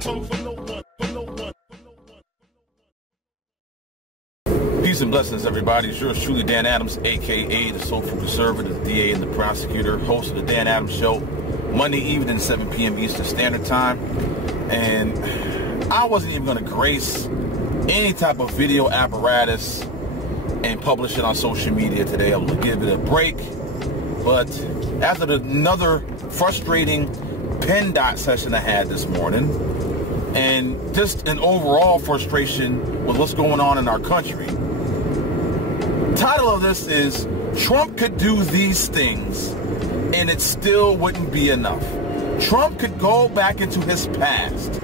tongue for no one, for no one. Peace and blessings, everybody. It's yours truly, Dan Adams, a.k.a. the Soulful Conservative, the DA and the Prosecutor, host of the Dan Adams Show, Monday evening, 7 p.m. Eastern Standard Time. And I wasn't even going to grace any type of video apparatus and publish it on social media today. I was going to give it a break. But after another frustrating PennDOT session I had this morning, and just an overall frustration with what's going on in our country, the title of this is Trump Could Do These Things and It Still Wouldn't Be Enough. Trump could go back into his past,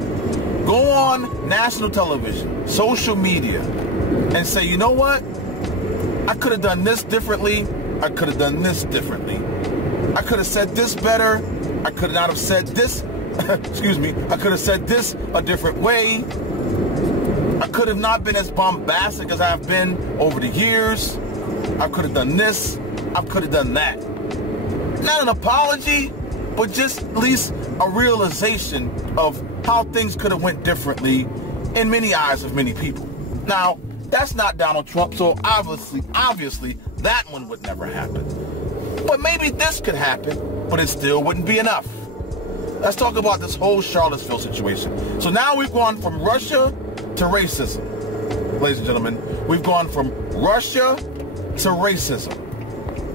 go on national television, social media, and say, you know what? I could have done this differently. I could have done this differently. I could have said this better. I could not have said this. Excuse me. I could have said this a different way. I could have not been as bombastic as I've been over the years. I could have done this. I could have done that. Not an apology, but just at least a realization of how things could have went differently in many eyes of many people. Now, that's not Donald Trump, so obviously, that one would never happen. But maybe this could happen, but it still wouldn't be enough. Let's talk about this whole Charlottesville situation. So now we've gone from Russia to racism. Ladies and gentlemen, we've gone from Russia to racism.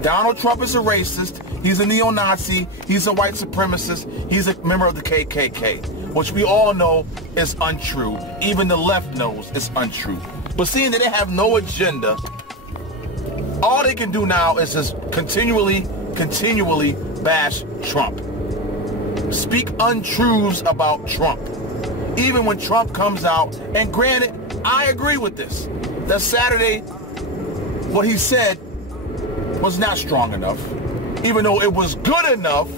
Donald Trump is a racist. He's a neo-Nazi. He's a white supremacist. He's a member of the KKK, which we all know is untrue. Even the left knows it's untrue. But seeing that they have no agenda, all they can do now is just continually bash Trump. Speak untruths about Trump. Even when Trump comes out, and granted, I agree with this. That Saturday, what he said was not strong enough. Even though it was good enough,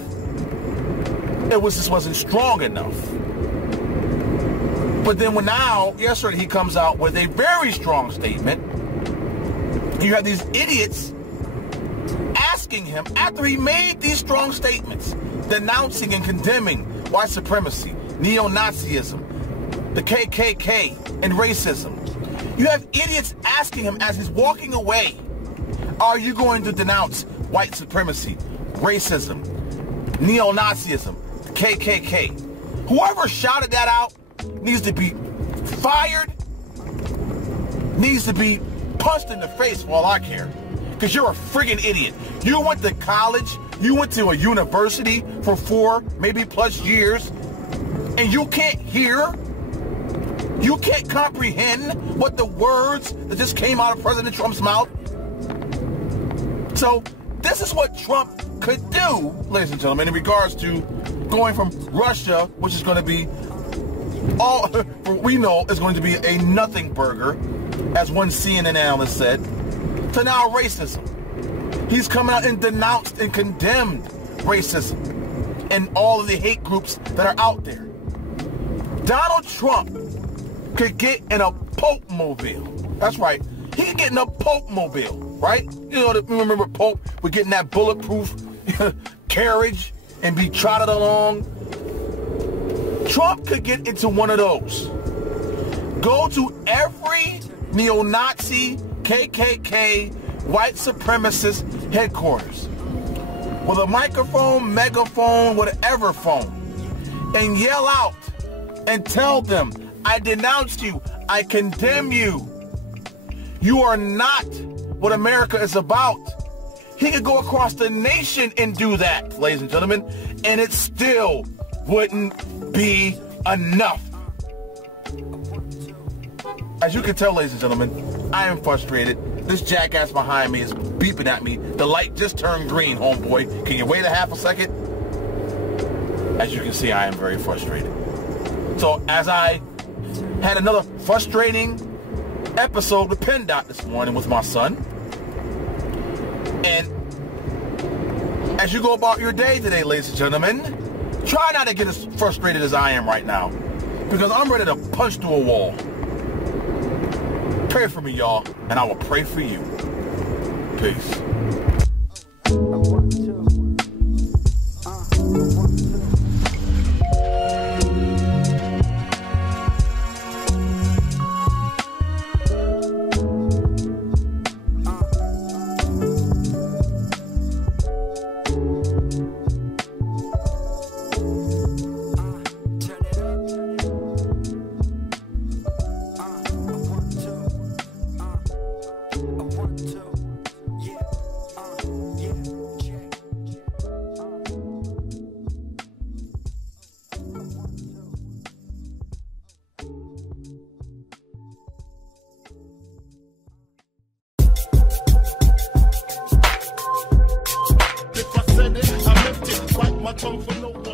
just wasn't strong enough. But then yesterday he comes out with a very strong statement. You have these idiots asking him, after he made these strong statements, denouncing and condemning white supremacy, neo-Nazism, the KKK, and racism. You have idiots asking him as he's walking away, are you going to denounce white supremacy, racism, neo-Nazism, the KKK? Whoever shouted that out needs to be fired, needs to be punched in the face for all I care. Because you're a friggin' idiot. You went to college, you went to a university for 4, maybe plus years, and you can't hear, you can't comprehend what the words that just came out of President Trump's mouth. So this is what Trump could do, ladies and gentlemen, in regards to going from Russia, which is going to be all we know is going to be a nothing burger, as one CNN analyst said, to now racism. He's come out and denounced and condemned racism and all of the hate groups that are out there. Donald Trump could get in a Pope mobile. That's right. He could get in a Pope mobile, right? You know, remember Pope would get in that bulletproof carriage and be trotted along. Trump could get into one of those. Go to every neo-Nazi, KKK, white supremacist headquarters with a microphone, megaphone, whatever phone, and yell out and tell them, I denounce you, I condemn you. You are not what America is about. He could go across the nation and do that, ladies and gentlemen, and it still wouldn't be enough. As you can tell, ladies and gentlemen, I am frustrated. This jackass behind me is beeping at me. The light just turned green, homeboy. Can you wait a half a second? As you can see, I am very frustrated. So as I had another frustrating episode with PennDOT this morning with my son, and as you go about your day today, ladies and gentlemen, try not to get as frustrated as I am right now, because I'm ready to punch through a wall. Pray for me, y'all, and I will pray for you. Peace. tongue for no one.